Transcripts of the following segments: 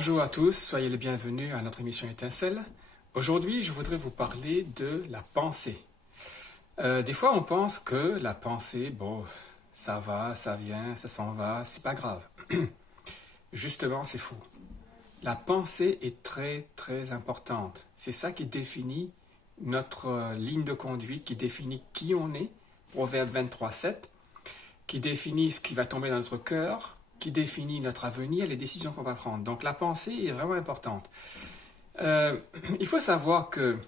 Bonjour à tous, soyez les bienvenus à notre émission Étincelle. Aujourd'hui, je voudrais vous parler de la pensée. Des fois, on pense que la pensée, bon, ça va, ça vient, ça s'en va, c'est pas grave. Justement, c'est faux. La pensée est très, très importante. C'est ça qui définit notre ligne de conduite, qui définit qui on est, Proverbe 23:7, qui définit ce qui va tomber dans notre cœur, qui définit notre avenir, les décisions qu'on va prendre. Donc la pensée est vraiment importante. Il faut savoir que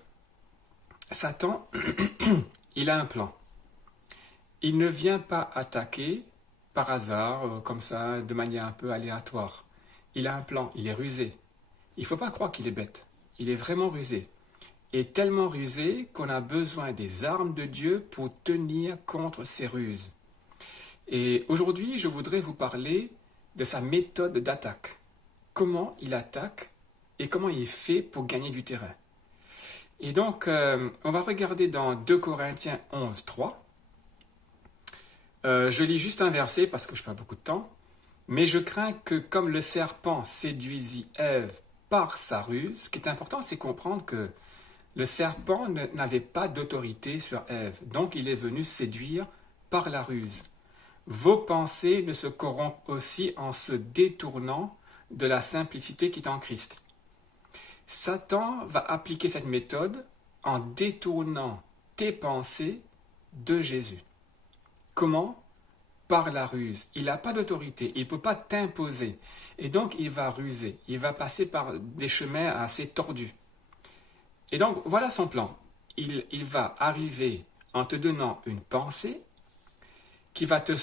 Satan, il a un plan. Il ne vient pas attaquer par hasard, comme ça, de manière un peu aléatoire. Il a un plan, il est rusé. Il ne faut pas croire qu'il est bête. Il est vraiment rusé. Et tellement rusé qu'on a besoin des armes de Dieu pour tenir contre ses ruses. Et aujourd'hui, je voudrais vous parler de sa méthode d'attaque. Comment il attaque et comment il fait pour gagner du terrain. Et donc, on va regarder dans 2 Corinthiens 11:3. Je lis juste un verset parce que je n'ai pas beaucoup de temps. Mais je crains que comme le serpent séduisit Ève par sa ruse, ce qui est important, c'est comprendre que le serpent n'avait pas d'autorité sur Ève. Donc, il est venu séduire par la ruse. Vos pensées ne se corrompent aussi en se détournant de la simplicité qui est en Christ. Satan va appliquer cette méthode en détournant tes pensées de Jésus. Comment? Par la ruse. Il n'a pas d'autorité, il ne peut pas t'imposer. Et donc, il va ruser, il va passer par des chemins assez tordus. Et donc, voilà son plan. Il va arriver en te donnant une pensée qui te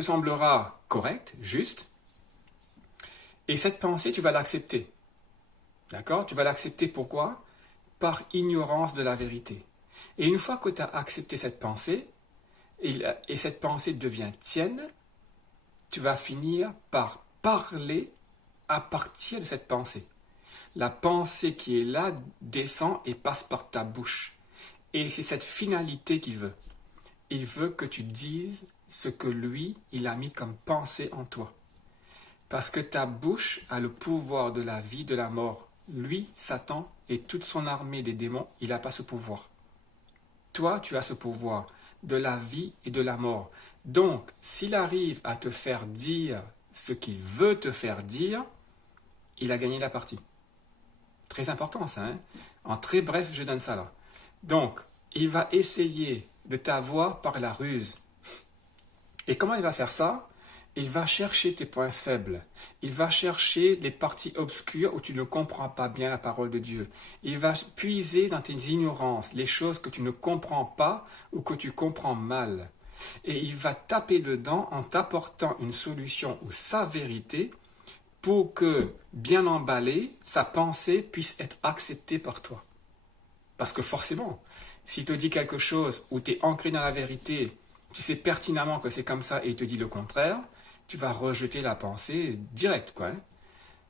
semblera correcte, juste. Et cette pensée, tu vas l'accepter. D'accord? Tu vas l'accepter pourquoi? Par ignorance de la vérité. Et une fois que tu as accepté cette pensée, et cette pensée devient tienne, tu vas finir par parler à partir de cette pensée. La pensée qui est là descend et passe par ta bouche. Et c'est cette finalité qu'il veut. Il veut que tu dises ce que lui, il a mis comme pensée en toi. Parce que ta bouche a le pouvoir de la vie, de la mort. Lui, Satan, et toute son armée des démons, il n'a pas ce pouvoir. Toi, tu as ce pouvoir de la vie et de la mort. Donc, s'il arrive à te faire dire ce qu'il veut te faire dire, il a gagné la partie. Très important ça, hein? En très bref, je donne ça là. Donc, il va essayer de t'avoir par la ruse. Et comment il va faire ça? Il va chercher tes points faibles. Il va chercher les parties obscures où tu ne comprends pas bien la parole de Dieu. Il va puiser dans tes ignorances, les choses que tu ne comprends pas ou que tu comprends mal. Et il va taper dedans en t'apportant une solution ou sa vérité pour que, bien emballé, sa pensée puisse être acceptée par toi. Parce que forcément, s'il te dit quelque chose où tu es ancré dans la vérité, tu sais pertinemment que c'est comme ça et il te dit le contraire, tu vas rejeter la pensée direct, quoi.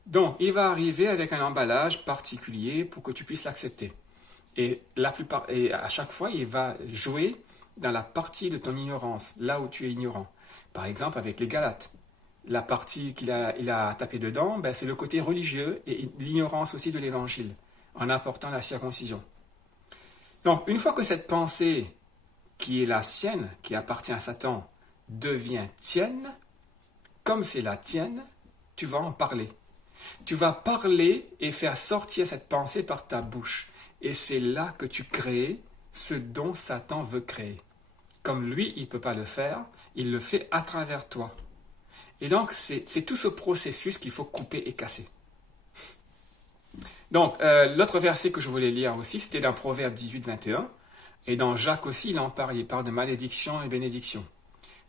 Donc, il va arriver avec un emballage particulier pour que tu puisses l'accepter. Et à chaque fois, il va jouer dans la partie de ton ignorance, là où tu es ignorant. Par exemple, avec les Galates. La partie il a tapé dedans, ben, c'est le côté religieux et l'ignorance aussi de l'évangile, en apportant la circoncision. Donc, une fois que cette pensée qui est la sienne, qui appartient à Satan, devient tienne, comme c'est la tienne, tu vas en parler. Tu vas parler et faire sortir cette pensée par ta bouche. Et c'est là que tu crées ce dont Satan veut créer. Comme lui, il ne peut pas le faire, il le fait à travers toi. Et donc, c'est tout ce processus qu'il faut couper et casser. Donc, l'autre verset que je voulais lire aussi, c'était dans Proverbe 18:21. Et dans Jacques aussi, il parle de malédiction et bénédiction.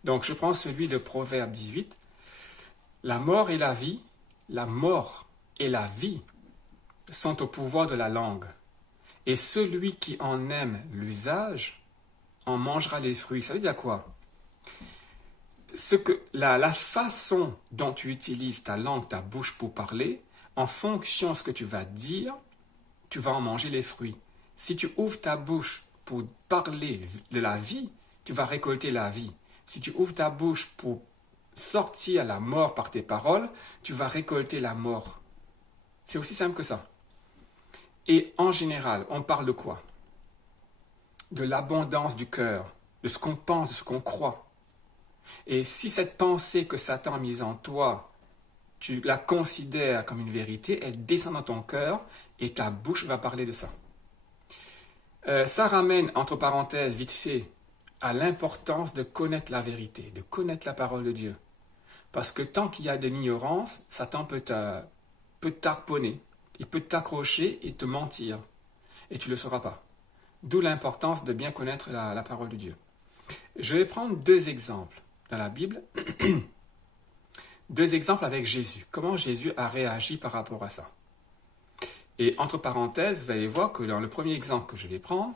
Donc, je prends celui de Proverbe 18. La mort et la vie sont au pouvoir de la langue. Et celui qui en aime l'usage en mangera les fruits. Ça veut dire quoi? La façon dont tu utilises ta langue, ta bouche pour parler, en fonction de ce que tu vas dire, tu vas en manger les fruits. Si tu ouvres ta bouche pour parler de la vie, tu vas récolter la vie. Si tu ouvres ta bouche pour sortir la mort par tes paroles, tu vas récolter la mort. C'est aussi simple que ça. Et en général, on parle de quoi? De l'abondance du cœur, de ce qu'on pense, de ce qu'on croit. Et si cette pensée que Satan a mise en toi, tu la considères comme une vérité, elle descend dans ton cœur et ta bouche va parler de ça. Ça ramène, entre parenthèses, vite fait, à l'importance de connaître la vérité, de connaître la parole de Dieu. Parce que tant qu'il y a de l'ignorance, Satan peut t'harponner, il peut t'accrocher et te mentir. Et tu ne le sauras pas. D'où l'importance de bien connaître la parole de Dieu. Je vais prendre 2 exemples dans la Bible. 2 exemples avec Jésus. Comment Jésus a réagi par rapport à ça. Et entre parenthèses, vous allez voir que dans le premier exemple que je vais prendre,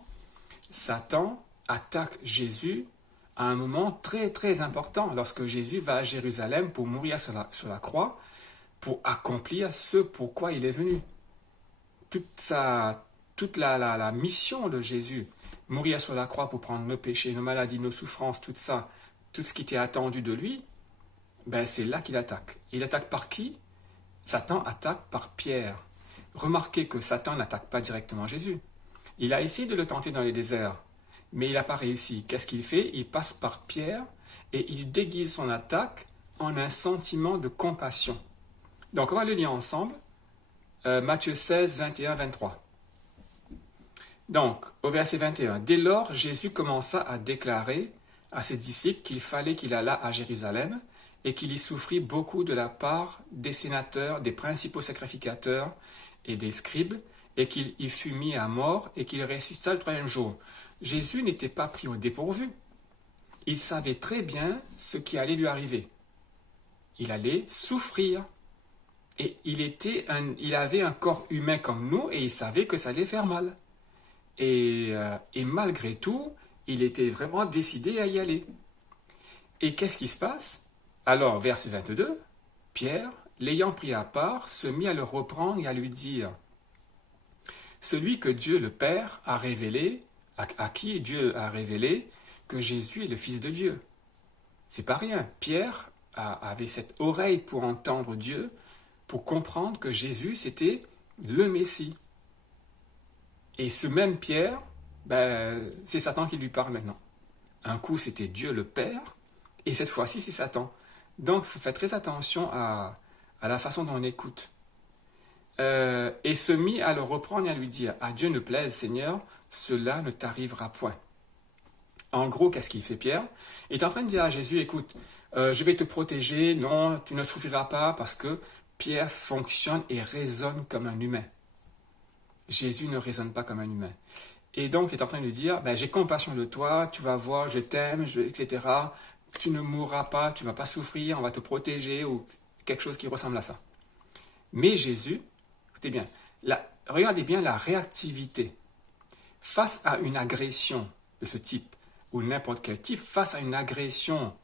Satan attaque Jésus à un moment très très important lorsque Jésus va à Jérusalem pour mourir sur la croix, pour accomplir ce pourquoi il est venu. Toute la mission de Jésus, mourir sur la croix pour prendre nos péchés, nos maladies, nos souffrances, tout ça, tout ce qui était attendu de lui, ben c'est là qu'il attaque. Il attaque par qui? Satan attaque par Pierre. Remarquez que Satan n'attaque pas directement Jésus. Il a essayé de le tenter dans les déserts, mais il n'a pas réussi. Qu'est-ce qu'il fait? Il passe par Pierre et il déguise son attaque en un sentiment de compassion. Donc on va le lire ensemble. Matthieu 16, 21, 23. Donc, au verset 21, dès lors, Jésus commença à déclarer à ses disciples qu'il fallait qu'il allât à Jérusalem et qu'il y souffrit beaucoup de la part des sénateurs, des principaux sacrificateurs et des scribes, et qu'il y fut mis à mort et qu'il ressuscita le 3e jour. Jésus n'était pas pris au dépourvu. Il savait très bien ce qui allait lui arriver. Il allait souffrir. Et il avait un corps humain comme nous et il savait que ça allait faire mal. Et malgré tout, il était vraiment décidé à y aller. Et qu'est-ce qui se passe? Alors, verset 22, Pierre, l'ayant pris à part, se mit à le reprendre et à lui dire, « Celui que Dieu le Père a révélé, à qui Dieu a révélé que Jésus est le Fils de Dieu. » C'est pas rien. Pierre avait cette oreille pour entendre Dieu, pour comprendre que Jésus, c'était le Messie. Et ce même Pierre, c'est Satan qui lui parle maintenant. Un coup, c'était Dieu le Père, et cette fois-ci, c'est Satan. Donc, il faut faire très attention à la façon dont on écoute. Et se mit à le reprendre et à lui dire, « À Dieu ne plaise, Seigneur, cela ne t'arrivera point. » En gros, qu'est-ce qu'il fait Pierre? Il est en train de dire à Jésus, « Écoute, je vais te protéger, non, tu ne souffriras pas, parce que Pierre fonctionne et raisonne comme un humain. Jésus ne raisonne pas comme un humain. Et donc, il est en train de lui dire, j'ai compassion de toi, tu vas voir, je t'aime, etc. Tu ne mourras pas, tu ne vas pas souffrir, on va te protéger, ou quelque chose qui ressemble à ça. Mais Jésus, écoutez bien, regardez bien la réactivité. Face à une agression de ce type, ou n'importe quel type, face à une agression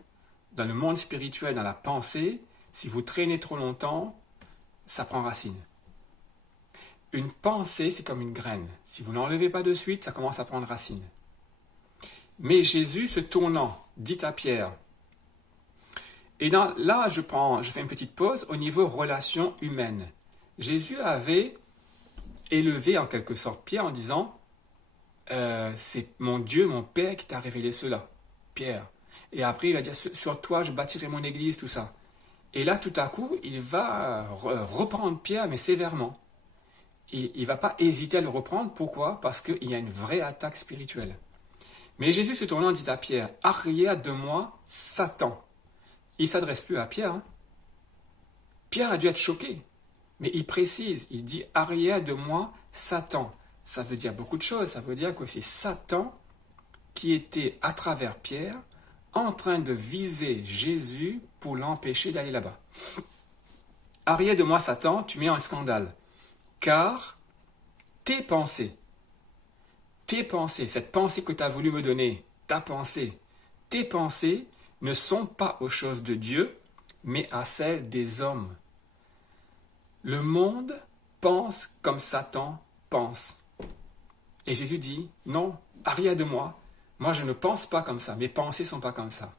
dans le monde spirituel, dans la pensée, si vous traînez trop longtemps, ça prend racine. Une pensée, c'est comme une graine. Si vous n'enlevez pas de suite, ça commence à prendre racine. Mais Jésus, se tournant, dit à Pierre, et là, je fais une petite pause au niveau relation humaine. Jésus avait élevé en quelque sorte Pierre en disant, c'est mon Dieu, mon Père qui t'a révélé cela, Pierre. Et après, il va dire, sur toi, je bâtirai mon église, tout ça. Et là, tout à coup, il va reprendre Pierre, mais sévèrement. Il ne va pas hésiter à le reprendre. Pourquoi? Parce qu'il y a une vraie attaque spirituelle. Mais Jésus se tournant dit à Pierre, « Arrière de moi, Satan. » Il ne s'adresse plus à Pierre. Hein. Pierre a dû être choqué. Mais il précise, il dit, « Arrière de moi, Satan. » Ça veut dire beaucoup de choses. Ça veut dire que c'est Satan qui était, à travers Pierre, en train de viser Jésus pour l'empêcher d'aller là-bas. « Arrière de moi, Satan, tu mets un scandale. » Car tes pensées, cette pensée que tu as voulu me donner, tes pensées ne sont pas aux choses de Dieu, mais à celles des hommes. Le monde pense comme Satan pense. Et Jésus dit, non, arrière de moi, moi je ne pense pas comme ça, mes pensées ne sont pas comme ça.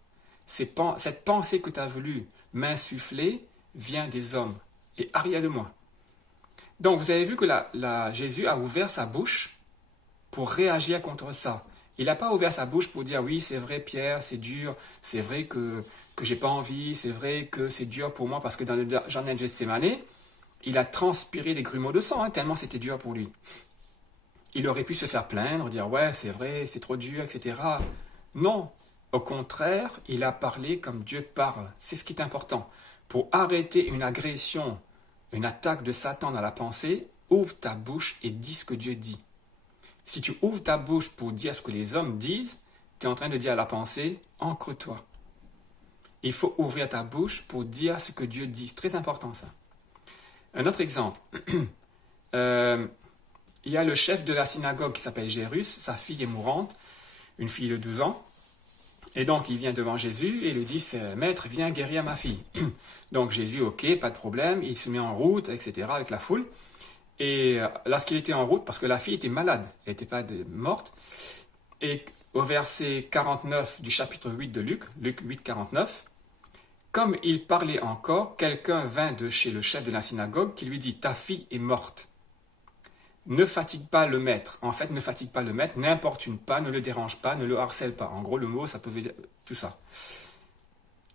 cette pensée que tu as voulu m'insuffler vient des hommes et arrière de moi. Donc vous avez vu que Jésus a ouvert sa bouche pour réagir contre ça. Il n'a pas ouvert sa bouche pour dire oui c'est vrai Pierre c'est dur, c'est vrai que j'ai pas envie, c'est vrai que c'est dur pour moi parce que dans le jardin de Gethsémani, il a transpiré des grumeaux de sang tellement c'était dur pour lui. Il aurait pu se faire plaindre, dire ouais c'est vrai, c'est trop dur, etc. Non, au contraire, il a parlé comme Dieu parle. C'est ce qui est important. Pour arrêter une agression, une attaque de Satan dans la pensée, ouvre ta bouche et dis ce que Dieu dit. Si tu ouvres ta bouche pour dire ce que les hommes disent, tu es en train de dire à la pensée, ancre-toi. Il faut ouvrir ta bouche pour dire ce que Dieu dit. C'est très important ça. Un autre exemple. Il y a le chef de la synagogue qui s'appelle Jairus, sa fille est mourante, une fille de 12 ans. Et donc il vient devant Jésus et lui dit, maître, viens guérir ma fille. Donc Jésus, ok, pas de problème, il se met en route, etc. avec la foule. Et lorsqu'il était en route, parce que la fille était malade, elle n'était pas morte, et au verset 49 du chapitre 8 de Luc 8, 49, comme il parlait encore, quelqu'un vint de chez le chef de la synagogue qui lui dit, ta fille est morte. Ne fatigue pas le maître. En fait, ne fatigue pas le maître, n'importune pas, ne le dérange pas, ne le harcèle pas. En gros, le mot, ça peut dire tout ça.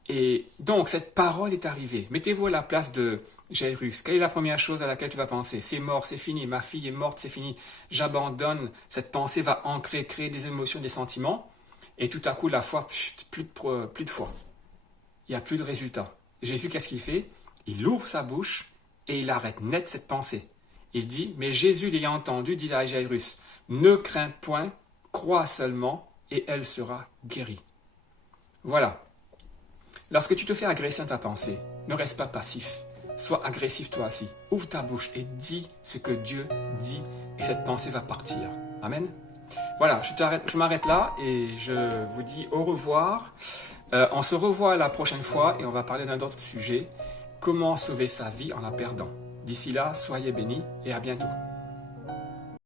Et donc, cette parole est arrivée. Mettez-vous à la place de Jairus. Quelle est la première chose à laquelle tu vas penser? C'est mort, c'est fini. Ma fille est morte, c'est fini. J'abandonne. Cette pensée va ancrer, créer des émotions, des sentiments. Et tout à coup, la foi, plus de foi. Il n'y a plus de résultat. Jésus, qu'est-ce qu'il fait? Il ouvre sa bouche et il arrête net cette pensée. Il dit, mais Jésus l'ayant entendu, dit à Jairus, ne crains point, crois seulement, et elle sera guérie. Voilà. Lorsque tu te fais agresser dans ta pensée, ne reste pas passif. Sois agressif toi aussi. Ouvre ta bouche et dis ce que Dieu dit, et cette pensée va partir. Amen. Voilà, je m'arrête là, et je vous dis au revoir. On se revoit la prochaine fois, et on va parler d'un autre sujet. Comment sauver sa vie en la perdant. D'ici là, soyez bénis et à bientôt.